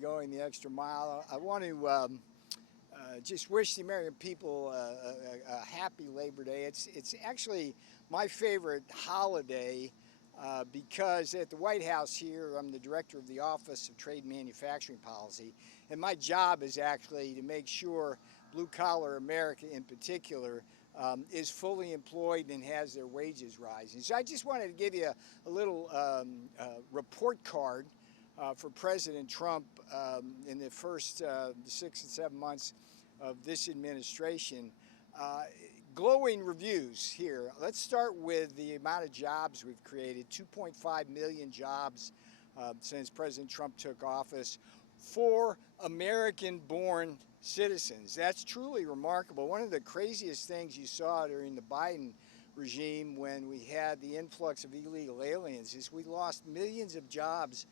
going the extra mile. I want to just wish the American people a happy Labor Day. It's actually my favorite holiday because at the White House here, I'm the director of the Office of Trade and Manufacturing Policy, and my job is actually to make sure blue-collar America in particular is fully employed and has their wages rising. So I just wanted to give you a little report card for President Trump in the first 6 and 7 months of this administration. Glowing reviews here. Let's start with the amount of jobs we've created. 2.5 million jobs since President Trump took office for American-born citizens. That's truly remarkable. One of the craziest things you saw during the Biden regime when we had the influx of illegal aliens is we lost millions of jobs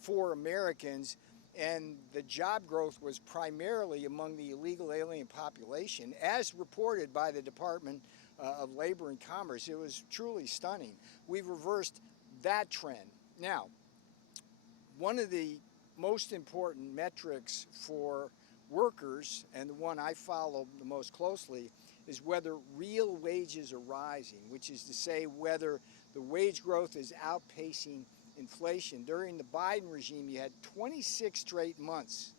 for Americans, and the job growth was primarily among the illegal alien population, as reported by the Department of Labor and Commerce. It was truly stunning. We've reversed that trend. Now, one of the most important metrics for workers, and the one I follow the most closely, is whether real wages are rising, which is to say whether the wage growth is outpacing inflation. During the Biden regime, you had 26 straight months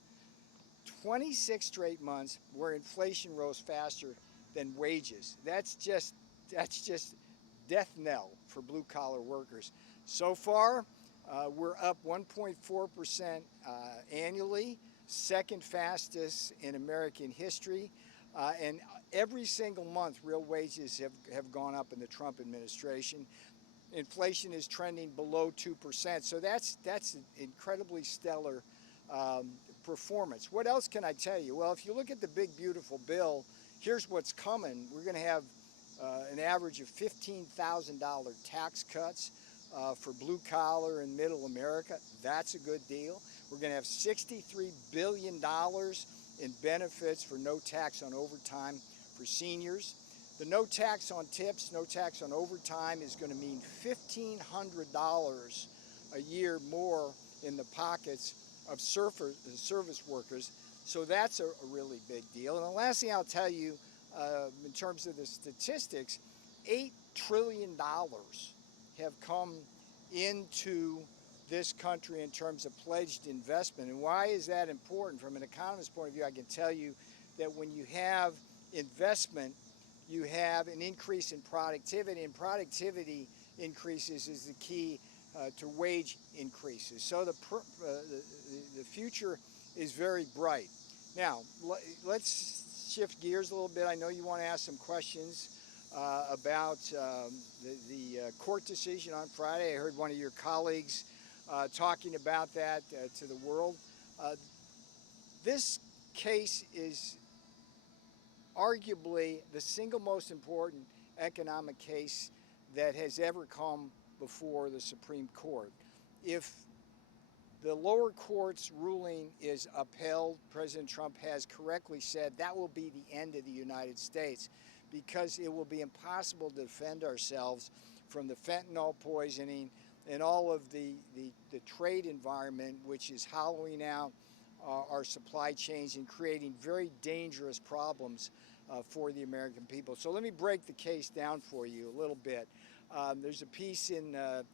where inflation rose faster than wages. That's just death knell for blue-collar workers. So far, we're up 1.4% annually, second fastest in American history, and every single month, real wages have gone up in the Trump administration. Inflation is trending below 2%, so that's an incredibly stellar performance. What else can I tell you? Well, if you look at the big beautiful bill, here's what's coming. We're going to have an average of $15,000 tax cuts for blue collar and middle America. That's a good deal. We're going to have $63 billion in benefits for no tax on overtime for seniors. The no tax on tips, no tax on overtime is going to mean $1,500 a year more in the pockets of service workers. So that's a really big deal. And the last thing I'll tell you in terms of the statistics, $8 trillion have come into this country in terms of pledged investment. And why is that important? From an economist's point of view, I can tell you that when you have investment, you have an increase in productivity, and productivity increases is the key to wage increases. So the future is very bright. Now, let's shift gears a little bit. I know you want to ask some questions about the court decision on Friday. I heard one of your colleagues talking about that to the world. This case is arguably the single most important economic case that has ever come before the Supreme Court. If the lower court's ruling is upheld, President Trump has correctly said that will be the end of the United States, because it will be impossible to defend ourselves from the fentanyl poisoning and all of the trade environment, which is hollowing out our supply chains and creating very dangerous problems for the American people. So let me break the case down for you a little bit. There's a piece in the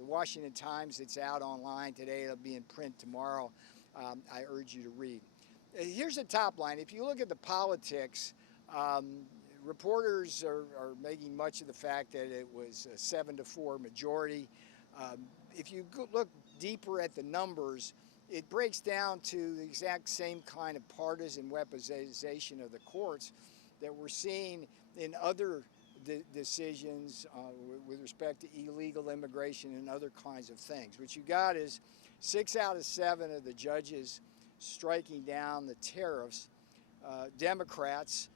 Washington Times that's out online today. It'll be in print tomorrow. I urge you to read. Here's the top line. If you look at the politics, reporters are making much of the fact that it was a 7-4 majority. If you look deeper at the numbers, it breaks down to the exact same kind of partisan weaponization of the courts that we're seeing in other decisions with respect to illegal immigration and other kinds of things. What you got is 6 out of 7 of the judges striking down the tariffs. Democrats,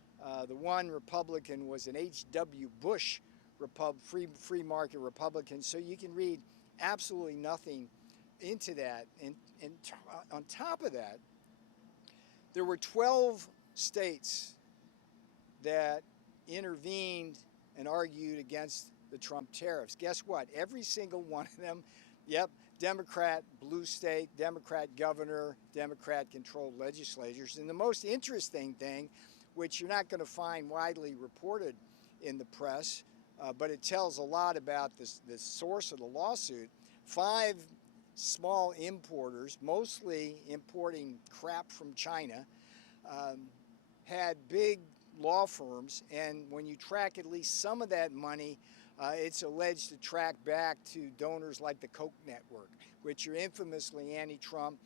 the one Republican was an H.W. Bush free market Republican, so you can read absolutely nothing into that. And on top of that, there were 12 states that intervened and argued against the Trump tariffs. Guess what? Every single one of them, yep, Democrat blue state, Democrat governor, Democrat controlled legislatures. And the most interesting thing, which you're not going to find widely reported in the press, but it tells a lot about the source of the lawsuit. 5 small importers, mostly importing crap from China, had big law firms, and when you track at least some of that money, it's alleged to track back to donors like the Koch network, which are infamously anti-Trump,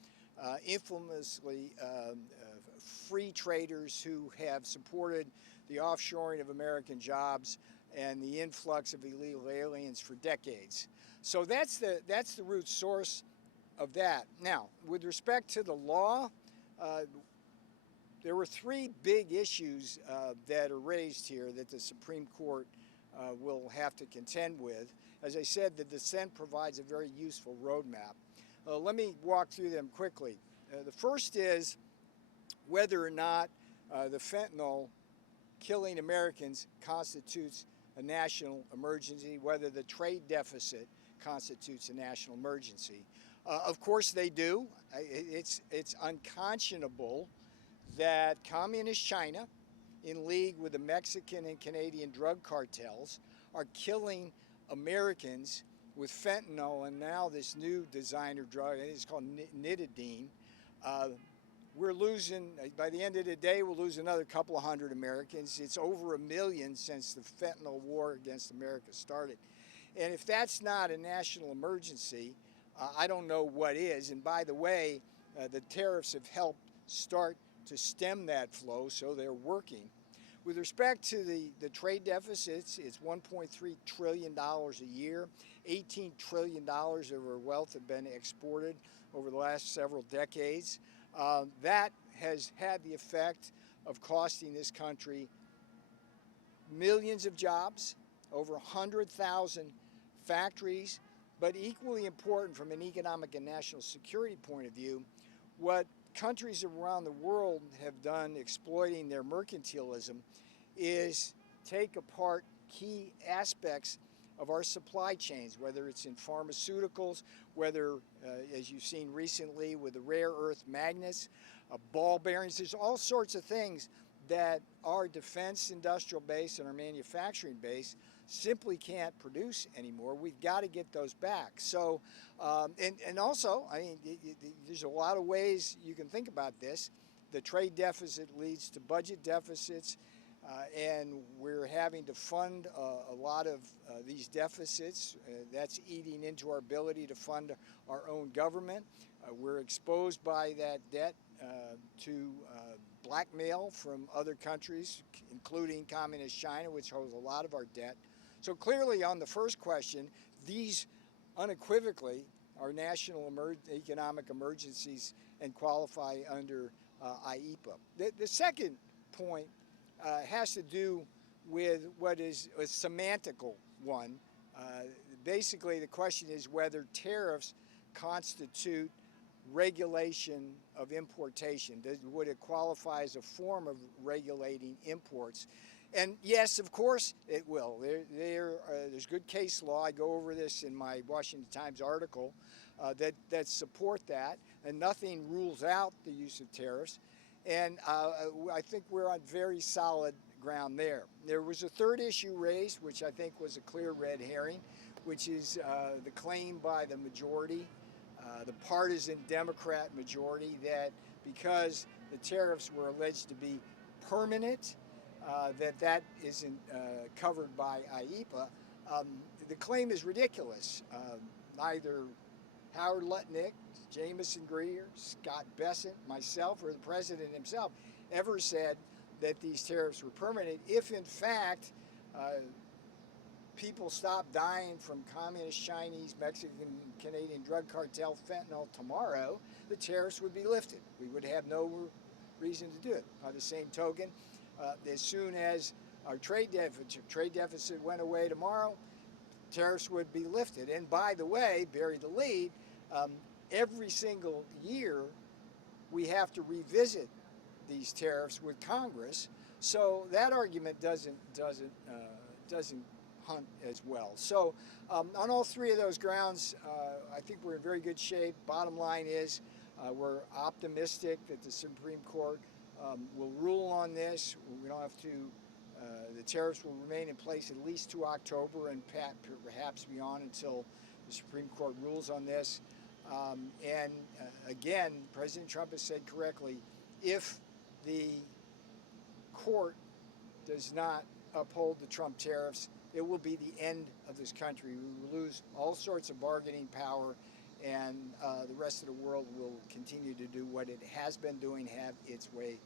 infamously free traders who have supported the offshoring of American jobs and the influx of illegal aliens for decades. So that's the root source of that. Now, with respect to the law, there were 3 big issues that are raised here that the Supreme Court will have to contend with. As I said, the dissent provides a very useful roadmap. Let me walk through them quickly. The first is whether or not the fentanyl killing Americans constitutes a national emergency, whether the trade deficit constitutes a national emergency. Of course they do. It's unconscionable that communist China, in league with the Mexican and Canadian drug cartels, are killing Americans with fentanyl and now this new designer drug, it's called nitidine. We're losing, by the end of the day, we'll lose another couple of hundred Americans. It's over 1 million since the fentanyl war against America started. And if that's not a national emergency, I don't know what is. And by the way, the tariffs have helped start to stem that flow, so they're working. With respect to the trade deficits, it's $1.3 trillion a year. $18 trillion of our wealth have been exported over the last several decades. That has had the effect of costing this country millions of jobs, over 100,000 factories, but equally important from an economic and national security point of view, what countries around the world have done exploiting their mercantilism is take apart key aspects of our supply chains, whether it's in pharmaceuticals, whether, as you've seen recently with the rare earth magnets, ball bearings, there's all sorts of things that our defense industrial base and our manufacturing base simply can't produce anymore. We've got to get those back. So, and also, I mean, there's a lot of ways you can think about this. The trade deficit leads to budget deficits, and we're having to fund a lot of these deficits. That's eating into our ability to fund our own government. We're exposed by that debt to blackmail from other countries, including communist China, which holds a lot of our debt. So clearly on the first question, these unequivocally are national economic emergencies and qualify under IEEPA. The second point has to do with what is a semantical one. Basically, the question is whether tariffs constitute regulation of importation. Would it qualify as a form of regulating imports? And yes, of course it will. There's good case law. I go over this in my Washington Times article that support that, and nothing rules out the use of tariffs. And I think we're on very solid ground there. There was a third issue raised, which I think was a clear red herring, which is the claim by the majority, the partisan Democrat majority, that because the tariffs were alleged to be permanent, that isn't covered by IEEPA. The claim is ridiculous. Neither Howard Lutnick, Jamison Greer, Scott Bessent, myself, or the president himself ever said that these tariffs were permanent. If in fact people stopped dying from communist, Chinese, Mexican, Canadian drug cartel fentanyl tomorrow, the tariffs would be lifted. We would have no reason to do it. By the same token, as soon as our trade deficit went away tomorrow, tariffs would be lifted. And by the way, bury the lead, every single year we have to revisit these tariffs with Congress. So that argument doesn't hunt as well. So on all three of those grounds, I think we're in very good shape. Bottom line is we're optimistic that the Supreme Court will rule on this. We don't have to, the tariffs will remain in place at least to October and perhaps beyond until the Supreme Court rules on this. Again, President Trump has said correctly, if the court does not uphold the Trump tariffs, it will be the end of this country. We will lose all sorts of bargaining power, and the rest of the world will continue to do what it has been doing, have its way